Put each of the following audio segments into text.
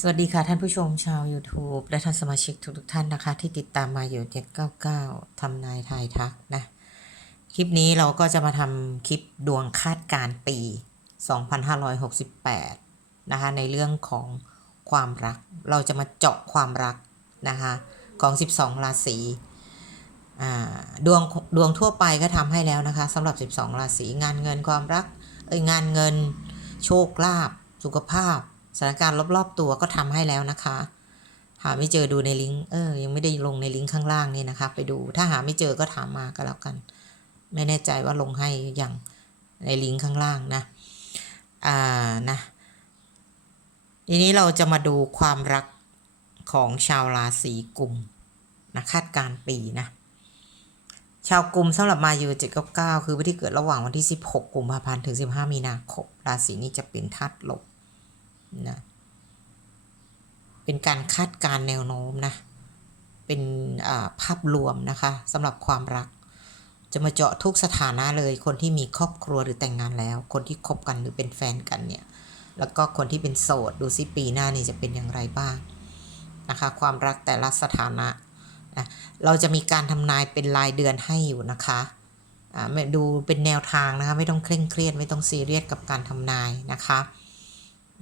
สวัสดีค่ะท่านผู้ชมชาว YouTube และท่านสมาชิกทุกๆท่านนะคะ ที่ติดตามมาอยู่799ทำนายทายทักนะ คลิปนี้เราก็จะมาทำคลิปดวงคาดการปี 2568 นะคะ ในเรื่องของความรัก เราจะมาเจาะความรักนะคะ ของ 12 ราศีดวงดวงทั่วไปก็ทำให้แล้วนะคะสำหรับ 12 ราศีงานเงินความรักเอ้ยงานเงิน โชคลาภสุขภาพ สถานการณ์รอบๆตัวก็ทำให้แล้วนะคะ หาไม่เจอดูในลิงก์เออยังไม่ได้ลงในลิงก์ข้างล่างนี่นะคะ ไปดูถ้าหาไม่เจอก็ถามมาก็แล้วกัน ไม่แน่ใจว่าลงให้อย่างในลิงก์ข้างล่างนะอ่านะทีนี้เราจะมาดูความรักของชาวราศีกุมนะคาดการณ์ปีนะชาวกลุ่มสำหรับมายูเจ็ดกับเก้าคือวันที่เกิดระหว่างวันที่ 16 กุมภาพันธ์ ถึง 15 มีนาคม ราศีนี้จะเป็นธาตุลบ นะเป็นการคาดการณ์แนวโน้มนะ เป็นภาพรวมนะคะสำหรับความรัก จะมาเจาะทุกสถานะเลย คนที่มีครอบครัวหรือแต่งงานแล้ว คนที่คบกันหรือเป็นแฟนกันเนี่ย แล้วก็คนที่เป็นโสดดูซิปีหน้านี่จะเป็นอย่างไรบ้างนะคะ ความรักแต่ละสถานะนะเราจะมีการทำนายเป็นรายเดือนให้อยู่นะคะไม่ดูเป็นแนวทางนะคะ ไม่ต้องเคร่งเครียด ไม่ต้องซีเรียสกับการทำนายนะคะ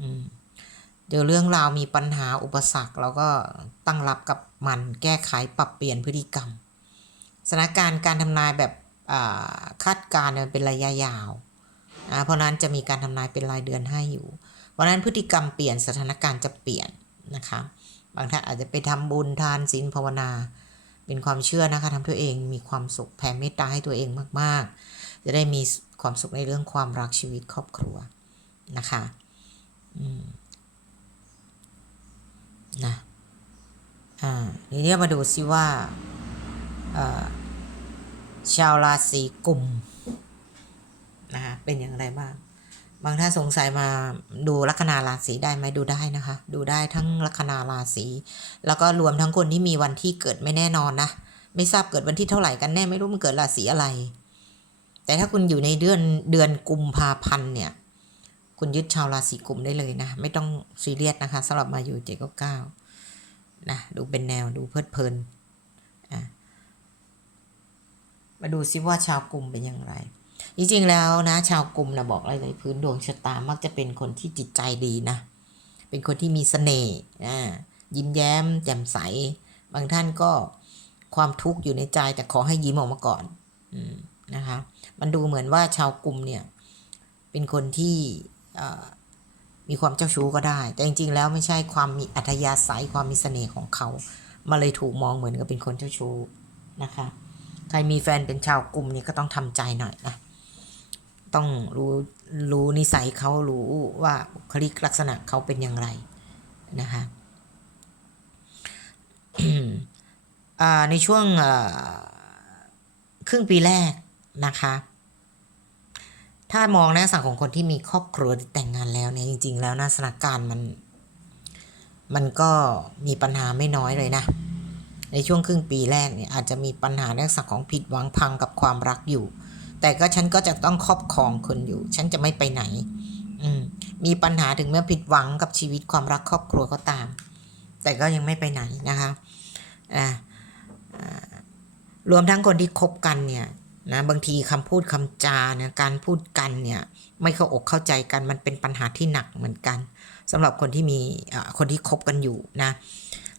อืม เดี๋ยวเรื่องราวมีปัญหาอุปสรรคเราก็ตั้งรับกับมันแก้ไขปรับเปลี่ยนพฤติกรรมสถานการณ์การทำนายแบบคาดการณ์เป็นระยะยาวนะเพราะนั้นจะมีการทำนายเป็นรายเดือนให้อยู่ เพราะนั้นพฤติกรรมเปลี่ยนสถานการณ์จะเปลี่ยนนะคะ บางท่านอาจจะไปทำบุญทานศีลภาวนา เป็นความเชื่อนะคะทำตัวเองมีความสุขแผ่เมตตาให้ตัวเองมาก ๆ จะได้มีความสุขในเรื่องความรักชีวิตครอบครัวนะคะ อืม นะอ่าทีนี้มาดูซิว่าชาวราศีกุมนะคะเป็นอย่างไรบ้าง บางท่านสงสัยมาดูลัคนาราศีได้ไหมดูได้นะคะ ดูได้ทั้งลัคนาราศีแล้วก็รวมทั้งคนที่มีวันที่เกิดไม่แน่นอนนะ ไม่ทราบเกิดวันที่เท่าไหร่กันแน่ไม่รู้มันเกิดราศีอะไร แต่ถ้าคุณอยู่ในเดือนเดือนกุมภาพันธ์เนี่ย คุณยึดชาวราศีกุมได้เลยนะ ไม่ต้องซีเรียสนะคะสำหรับมาอยู่เจ็ดเก้าเก้านะดูเป็นแนวดูเพลิดเพลินอะมาดูซิว่าชาวกลุ่มเป็นอย่างไร จริงๆแล้วนะ ชาวกลุ่มนะบอกอะไรเลยพื้นดวงชะตามักจะเป็นคนที่จิตใจดีนะ เป็นคนที่มีเสน่ห์อ่ายิ้มแย้ม แจ่มใส บางท่านก็ความทุกข์อยู่ในใจแต่ขอให้ยิ้มออกมาก่อนอนะคะ มันดูเหมือนว่าชาวกลุ่มเนี่ย เป็นคนที่ มีความเจ้าชู้ก็ได้ แต่จริงๆ แล้วไม่ใช่ความมีอัธยาศัยความมีเสน่ห์ของเขา มาเลยถูกมองเหมือนกับเป็นคนเจ้าชู้นะคะ ใครมีแฟนเป็นชาวกลุ่มนี่ยก็ต้องทำใจหน่อยนะต้องรู้รู้นิสัยเขารู้ว่าบุคลิกลักษณะเขาเป็นอย่างไรนะคะในช่วงครึ่งปีแรกนะคะ ถ้ามองในลักษณะของคนที่มีครอบครัวแต่งงานแล้วเนี่ยจริง ๆ แล้วนะสถานการณ์มัน มันก็มีปัญหาไม่น้อยเลยนะ ในช่วงครึ่งปีแรกเนี่ยอาจจะมีปัญหาในลักษณะของผิดหวังพังกับความรักอยู่ แต่ก็ฉันก็จะต้องครอบครองคนอยู่ ฉันจะไม่ไปไหน อืมมีปัญหาถึงแม้ผิดหวังกับชีวิตความรักครอบครัวก็ตาม แต่ก็ยังไม่ไปไหนนะคะอ่ารวมทั้งคนที่คบกันเนี่ย นะบางทีคำพูดคำจาเนี่ยการพูดกันเนี่ยไม่เข้าอกเข้าใจกันมันเป็นปัญหาที่หนักเหมือนกันสำหรับคนที่มีคนที่คบกันอยู่นะ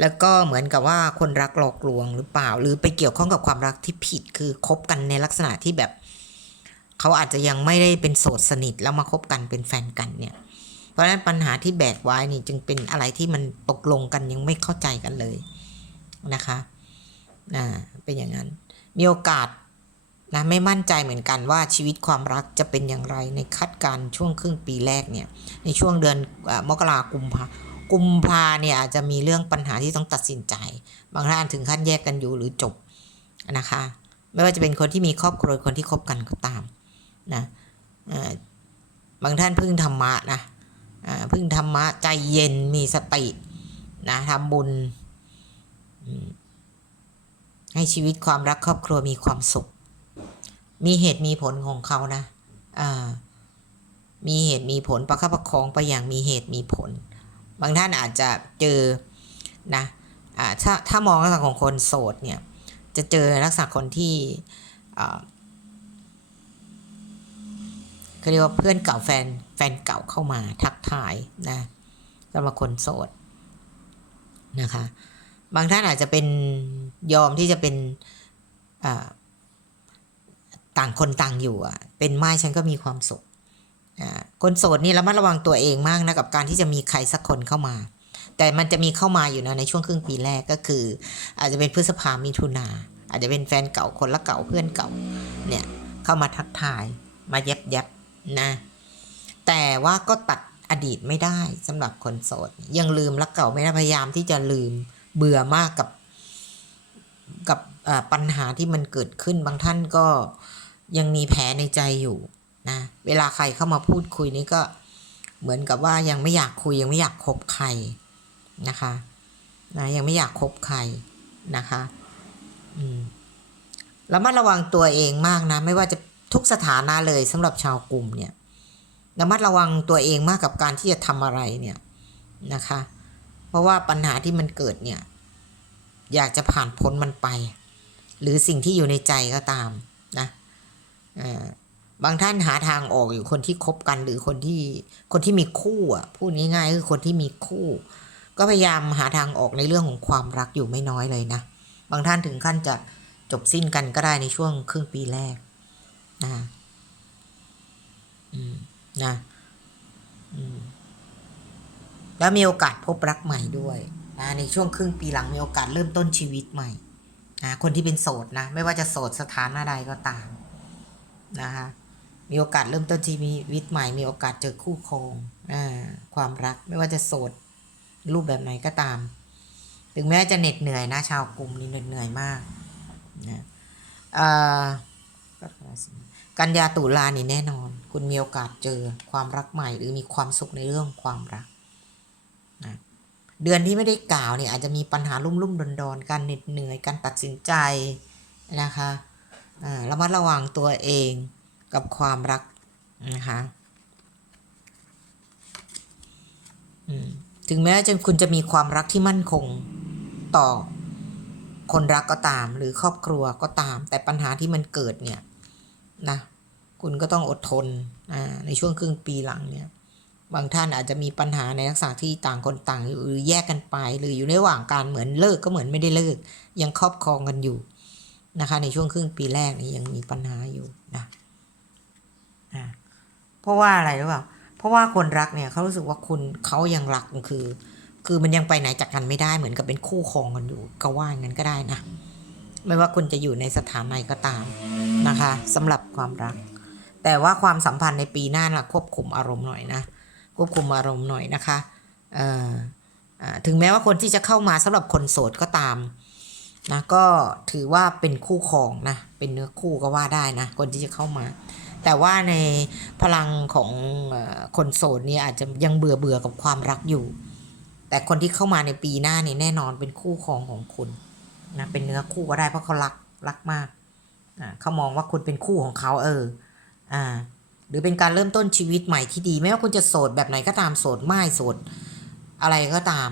แล้วก็เหมือนกับว่าคนรักหลอกลวงหรือเปล่า หรือไปเกี่ยวข้องกับความรักที่ผิดคือคบกันในลักษณะที่แบบ เขาอาจจะยังไม่ได้เป็นโสดสนิทแล้วมาคบกันเป็นแฟนกันเนี่ย เพราะฉะนั้นปัญหาที่แบกไว้นี่จึงเป็นอะไรที่มันตกลงกันยังไม่เข้าใจกันเลยนะคะอ่าเป็นอย่างนั้น มีโอกาส นะไม่มั่นใจเหมือนกันว่าชีวิตความรักจะเป็นอย่างไรในคาดการช่วงครึ่งปีแรกเนี่ยในช่วงเดือนอมกรากุมภากุมภาเนี่ยอาจจะมีเรื่องปัญหาที่ต้องตัดสินใจ บางท่านถึงขั้นแยกกันอยู่หรือจบนะคะ ไม่ว่าจะเป็นคนที่มีครอบครัวคนที่คบกันก็ตามนะบางท่านพึ่งธรรมะนะพึ่งธรรมะใจเย็นมีสตินะทำบุญ ให้ชีวิตความรักครอบครัวมีความสุข มีเหตุมีผลของเขานะอ่ามีเหตุมีผลประคับประคองไปอย่างมีเหตุมีผล บางท่านอาจจะเจอนะอ่าถ้าถ้ามองลักษณะของคนโสดเนี่ยจะเจอลักษณะคนที่เขาเรียกว่าเพื่อนเก่าแฟนแฟนเก่าเข้ามาทักทายนะสำหรับคนโสดนะคะ บางท่านอาจจะเป็นยอมที่จะเป็นอ่า ต่างคนต่างอยู่อะ เป็นไม้ฉันก็มีความสุขคนโสดนี่ระมัดระวังตัวเองมากนะกับการที่จะมีใครสักคนเข้ามา แต่มันจะมีเข้ามาอยู่นะในช่วงครึ่งปีแรกก็คือ อาจจะเป็นพฤษภามิถุนาอาจจะเป็นแฟนเก่าคนละเก่าเพื่อนเก่าเนี่ยเข้ามาทักทายมาเย็บเย็บนะแต่ว่าก็ตัดอดีตไม่ได้สำหรับคนโสด ยังลืมรักเก่าไม่ได้พยายามที่จะลืมเบื่อมากกับกับปัญหาที่มันเกิดขึ้นบางท่านก็ ยังมีแผลในใจอยู่นะเวลาใครเข้ามาพูดคุยนี่ก็เหมือนกับว่ายังไม่อยากคุยยังไม่อยากคบใครนะคะนะยังไม่อยากคบใครนะคะอืมระมัดระวังตัวเองมากนะ ไม่ว่าจะทุกสถานะเลยสำหรับชาวกลุ่มเนี่ยระมัดระวังตัวเองมากกับการที่จะทำอะไรเนี่ยนะคะ เพราะว่าปัญหาที่มันเกิดเนี่ย อยากจะผ่านพ้นมันไป หรือสิ่งที่อยู่ในใจก็ตามนะ บางท่านหาทางออกอยู่คนที่คบกันหรือคนที่คนที่มีคู่อะพูดง่ายๆคือคนที่มีคู่ ก็พยายามหาทางออกในเรื่องของความรักอยู่ไม่น้อยเลยนะ บางท่านถึงขั้นจะจบสิ้นกันก็ได้ในช่วงครึ่งปีแรกนะอืมนะอืมแล้วมีโอกาสพบรักใหม่ด้วยนะในช่วงครึ่งปีหลังมีโอกาสเริ่มต้นชีวิตใหม่นะคนที่เป็นโสดนะ ไม่ว่าจะโสดสถานะใดก็ตาม นะคะมีโอกาสเริ่มต้นชีวิตใหม่ มีโอกาสเจอคู่ครองอความรักไม่ว่าจะโสด รูปแบบไหนก็ตาม ถึงแม้จะเหน็ดเหนื่อยนะ ชาวกลุ่มนี้เหน็ดเหนื่อยมากนะอ่ากันยาตุลานี่แน่นอน คุณมีโอกาสเจอความรักใหม่ หรือมีความสุขในเรื่องความรักนะเดือนที่ไม่ได้กล่าวเนี่ยอาจจะมีปัญหาลุ่มลุ่มดอนดอนๆการเหน็ดเหนื่อยการตัดสินใจนะคะ ระมัดระวังตัวเองกับความรักนะคะถึงแม้จะคุณจะมีความรักที่มั่นคงต่อคนรักก็ตาม หรือครอบครัวก็ตาม แต่ปัญหาที่มันเกิดเนี่ยนะคุณก็ต้องอดทนในช่วงครึ่งปีหลังเนี่ย บางท่านอาจจะมีปัญหาในลักษณะที่ต่างคนต่างอยู่หรือแยกกันไป หรืออยู่ในระหว่างการเหมือนเลิกก็เหมือนไม่ได้เลิก ยังครอบครองกันอยู่ นะคะ ในช่วงครึ่งปีแรกนี้ยังมีปัญหาอยู่นะอ่าเพราะว่าอะไรหรือเปล่า เพราะว่าคนรักเนี่ยเขารู้สึกว่าคุณเขายังรักคือ คือมันยังไปไหนจากกันไม่ได้เหมือนกับเป็นคู่ครองกันอยู่ก็ว่างั้นก็ได้นะไม่ว่าคุณจะอยู่ในสถานไหนก็ตามนะคะสำหรับความรัก แต่ว่าความสัมพันธ์ในปีหน้านะควบคุมอารมณ์หน่อยนะควบคุมอารมณ์หน่อยนะคะเอ่อถึงแม้ว่าคนที่จะเข้ามาสำหรับคนโสดก็ตาม นะก็ถือว่าเป็นคู่ครองนะ เป็นเนื้อคู่ก็ว่าได้นะ คนที่จะเข้ามา แต่ว่าในพลังของคนโสดเนี่ยอาจจะยังเบื่อเบื่อกับความรักอยู่ แต่คนที่เข้ามาในปีหน้านี่แน่นอนเป็นคู่ครองของคุณนะเป็นเนื้อคู่ก็ได้เพราะเขารักรักมากอ่าเขามองว่าคุณเป็นคู่ของเขาเออ อ่า หรือเป็นการเริ่มต้นชีวิตใหม่ที่ดี ไม่ว่าคุณจะโสดแบบไหนก็ตามโสดไม่โสด อะไรก็ตาม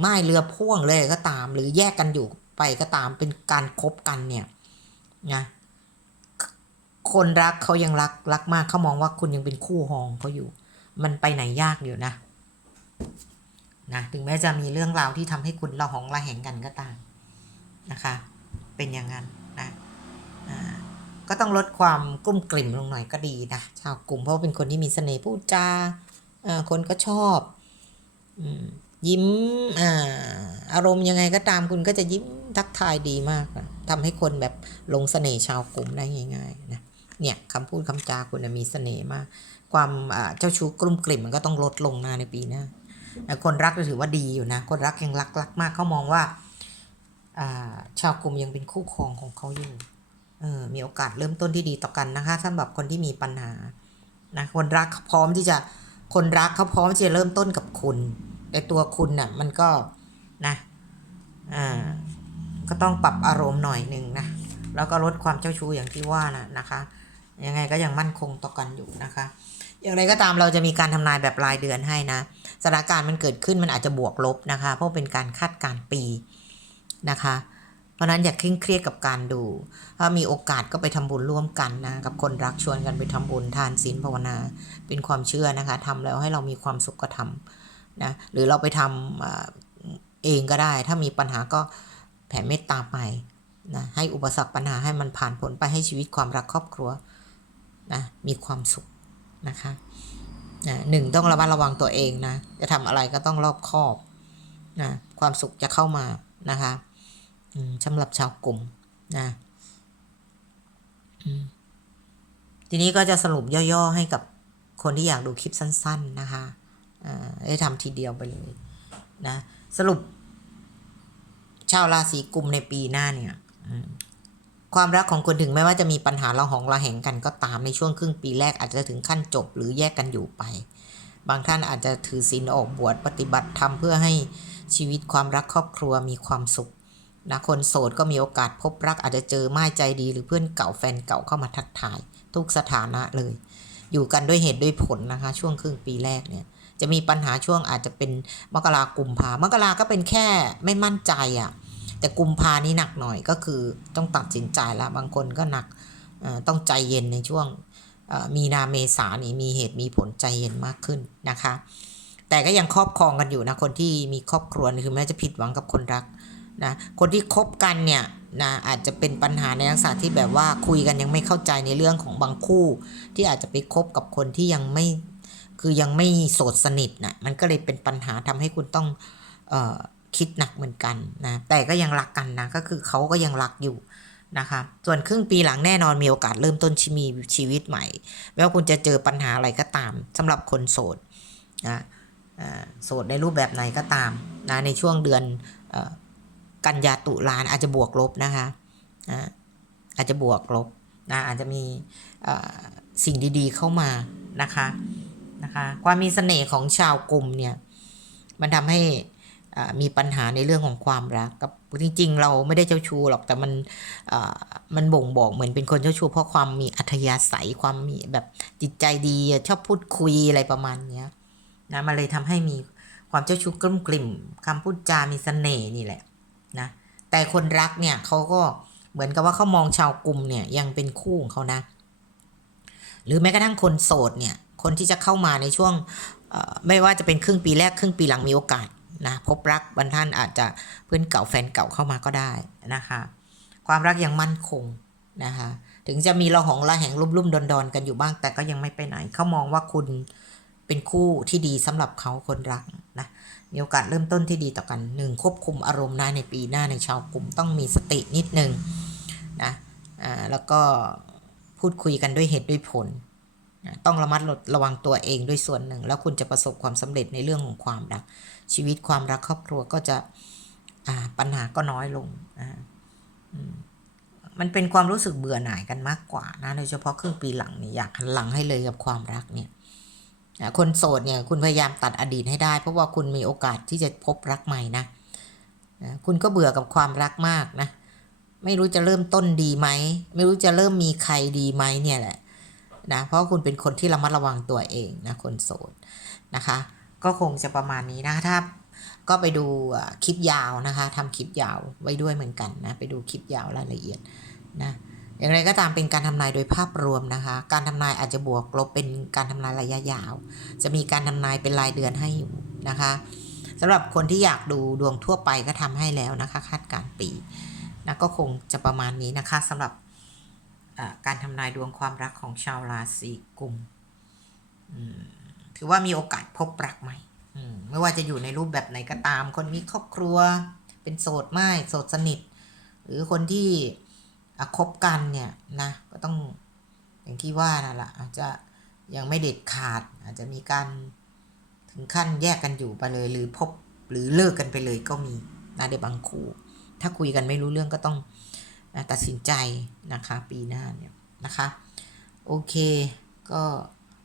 ไม่เรือพ่วงเลยก็ตาม หรือแยกกันอยู่ ไปก็ตามเป็นการคบกันเนี่ยนะคนรักเขายังรักรักมากเขามองว่าคุณยังเป็นคู่หองเขาอยู่ มันไปไหนยากอยู่นะนะถึงแม้จะมีเรื่องราวที่ทำให้คุณระหองระแหงกันก็ตามนะคะ เป็นอย่างนั้นนะอ่าก็ต้องลดความกุ้มกลิ่มลงหน่อยก็ดีนะชาวกลุ่มเพราะว่าเป็นคนที่มีเสน่ห์พูดจาเออคนก็ชอบ อืม ยิ้มอ่าอารมณ์ยังไงก็ตามคุณก็จะยิ้มทักทายดีมากทำให้คนแบบลงเสน่ห์ชาวกลุ่มได้ง่ายๆนะเนี่ยคำพูดคำจาคุณมีเสน่ห์มาก ความเจ้าชู้กลุ้มกลิ่มมันก็ต้องลดลงนะในปีหน้าคนรักก็ถือว่าดีอยู่นะ คนรักยังรักรักมากเขามองว่าอ่าชาวกลุ่มยังเป็นคู่ครองของเขาอยู่เออมีโอกาสเริ่มต้นที่ดีต่อกันนะคะสำหรับคนที่มีปัญหานะคนรักพร้อมที่จะคนรักเขาพร้อมที่จะเริ่มต้นกับคุณ แต่ตัวคุณน่ะมันก็นะอ่าก็ต้องปรับอารมณ์หน่อยหนึ่งนะแล้วก็ลดความเจ้าชู้อย่างที่ว่านะนะคะยังไงก็ยังมั่นคงต่อกันอยู่นะคะ อย่างไรก็ตามเราจะมีการทำนายแบบรายเดือนให้นะสถานการณ์มันเกิดขึ้นมันอาจจะบวกลบนะคะ เพราะเป็นการคาดการณ์ปีนะคะ เพราะนั้นอย่าเคร่งเครียดกับการดูถ้ามีโอกาสก็ไปทำบุญร่วมกันนะกับคนรักชวนกันไปทำบุญทานศีลภาวนา เป็นความเชื่อนะคะทำแล้วให้เรามีความสุขก็ทำ นะหรือเราไปทำเองก็ได้ ถ้ามีปัญหาก็แผ่เมตตาไปนะให้อุปสรรคปัญหาให้มันผ่านพ้นไปให้ชีวิตความรักครอบครัวนะมีความสุขนะคะนะหนึ่งต้องระมัดระวังตัวเองนะ จะทำอะไรก็ต้องรอบคอบนะความสุขจะเข้ามานะคะสำหรับชาวกลุ่มนะทีนี้ก็จะสรุปย่อๆให้กับคนที่อยากดูคลิปสั้น ๆ นะคะ ได้ทำทีเดียวไปเลยนะสรุป ชาวราศีกุมในปีหน้าเนี่ยความรักของคุณถึงแม้ว่าจะมีปัญหาระหองระแหงกันก็ตามในช่วงครึ่งปีแรกอาจจะถึงขั้นจบหรือแยกกันอยู่ไป บางท่านอาจจะถือศีลออกบวชปฏิบัติธรรมเพื่อให้ชีวิตความรักครอบครัวมีความสุขนะคนโสดก็มีโอกาสพบรักอาจจะเจอไม้ใจดีหรือเพื่อนเก่าแฟนเก่าเข้ามาทักทาย ทุกสถานะเลย อยู่กันด้วยเหตุด้วยผลนะคะ ช่วงครึ่งปีแรกเนี่ย จะมีปัญหาช่วงอาจจะเป็นมกรากุมภามกราก็เป็นแค่ไม่มั่นใจอะ่ะแต่กุมภานี้หนักหน่อยก็คือต้องตัดสินใจแล้วบางคนก็หนักต้องใจเย็นในช่วงมีนาเมษานี่มีเหตุมีผลใจเย็นมากขึ้นนะคะ แต่ก็ยังครอบครองกันอยู่นะคนที่มีครอบครัวคือแม้จะผิดหวังกับคนรักนะคนที่คบกันเนี่ย นะอาจจะเป็นปัญหาในลักษณะที่แบบว่าคุยกันยังไม่เข้าใจในเรื่องของบางคู่ ที่อาจจะไปคบกับคนที่ยังไม่คือยังไม่โสดสนิทนะมันก็เลยเป็นปัญหาทำให้คุณต้องเออคิดหนักเหมือนกันนะแต่ก็ยังรักกันนะก็คือเขาก็ยังรักอยู่นะคะส่วนครึ่งปีหลังแน่นอนมีโอกาสเริ่มต้นชีมีชีวิตใหม่ไม่ว่าคุณจะเจอปัญหาอะไรก็ตามสำหรับคนโสดนะโสดในรูปแบบไหนก็ตามนะในช่วงเดือน กันยาตุลาอาจจะบวกลบนะคะอ่าอาจจะบวกลบนะอาจจะมีสิ่งดีๆเข้ามานะคะนะคะความมีเสน่ห์ของชาวกลุ่มเนี่ยมันทำให้มีปัญหาในเรื่องของความรักกับจริง ๆ เราไม่ได้เจ้าชู้หรอกแต่มันมันบ่งบอกเหมือนเป็นคนเจ้าชู้เพราะความมีอัธยาศัยความมีแบบจิตใจดีชอบพูดคุยอะไรประมาณเนี้ยนะมันเลยทำให้มีความเจ้าชู้กลุ้มกลิ่มคำพูดจามีเสน่ห์นี่แหละ แต่คนรักเนี่ยเขาก็เหมือนกับว่าเขามองชาวกลุ่มเนี่ยยังเป็นคู่ของเขานะ หรือแม้กระทั่งคนโสดเนี่ยคนที่จะเข้ามาในช่วงไม่ว่าจะเป็นครึ่งปีแรกครึ่งปีหลังมีโอกาสนะพบรักบางท่านอาจจะเพื่อนเก่าแฟนเก่าเข้ามาก็ได้นะคะ ความรักยังมั่นคงนะคะ ถึงจะมีระหองระแหงรุ่มๆดอนๆกันอยู่บ้างแต่ก็ยังไม่ไปไหนเขามองว่าคุณเป็นคู่ที่ดีสำหรับเขาคนรักนะ มีโอกาสเริ่มต้นที่ดีต่อกันหนึ่งควบคุมอารมณ์ได้ในปีหน้าในชาวกลุ่มต้องมีสตินิดนึงนะอ่าแล้วก็พูดคุยกันด้วยเหตุด้วยผล ต้องระมัดระวังตัวเองด้วยส่วนหนึ่ง แล้วคุณจะประสบความสำเร็จในเรื่องของความรัก ชีวิตความรักครอบครัวก็จะปัญหาก็น้อยลงอ่ามันเป็นความรู้สึกเบื่อหน่ายกันมากกว่านะโดยเฉพาะครึ่งปีหลังนี่อยากหันหลังให้เลยกับความรักเนี่ย คนโสดเนี่ยคุณพยายามตัดอดีตให้ได้ เพราะว่าคุณมีโอกาสที่จะพบรักใหม่นะคุณก็เบื่อกับความรักมากนะไม่รู้จะเริ่มต้นดีไหมไม่รู้จะเริ่มมีใครดีไหมเนี่ยแหละนะเพราะคุณเป็นคนที่ระมัดระวังตัวเองนะคนโสดนะคะ ก็คงจะประมาณนี้นะถ้าก็ไปดูคลิปยาวนะคะทำคลิปยาวไว้ด้วยเหมือนกันนะ ไปดูคลิปยาวรายละเอียดนะ อย่างไรก็ตามเป็นการทำนายโดยภาพรวมนะคะ การทำนายอาจจะบวกลบเป็นการทำนายระยะยาว จะมีการทำนายเป็นรายเดือนให้อยู่นะคะสำหรับคนที่อยากดูดวงทั่วไปก็ทำให้แล้วนะคะ คาดการปีนะก็คงจะประมาณนี้นะคะสำหรับการทำนายดวงความรักของชาวราศีกุมถือว่ามีโอกาสพบรักใหม่มไม่ว่าจะอยู่ในรูปแบบไหนก็ตาม คนมีครอบครัว เป็นโสดไม่โสดสนิท หรือคนที่ คบกันเนี่ยนะก็ต้องอย่างที่ว่านั่นแหละอาจจะยังไม่เด็ดขาดอาจจะมีการถึงขั้นแยกกันอยู่ไปเลย หรือพบหรือเลิกกันไปเลยก็มีนะในบางคู่ ถ้าคุยกันไม่รู้เรื่องก็ต้องตัดสินใจนะคะปีหน้าเนี่ยนะคะ โอเคก็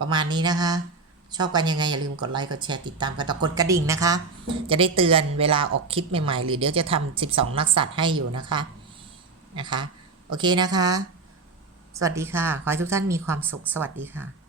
ประมาณนี้นะคะ ชอบกันยังไง อย่าลืมกดไลค์กดแชร์ติดตามกันต่อกดกระดิ่งนะคะ จะได้เตือนเวลาออกคลิปใหม่ๆ หรือเดี๋ยวจะทำ12 นักสัตว์ให้อยู่นะคะนะคะ โอเคนะคะ สวัสดีค่ะ ขอให้ทุกท่านมีความสุข สวัสดีค่ะ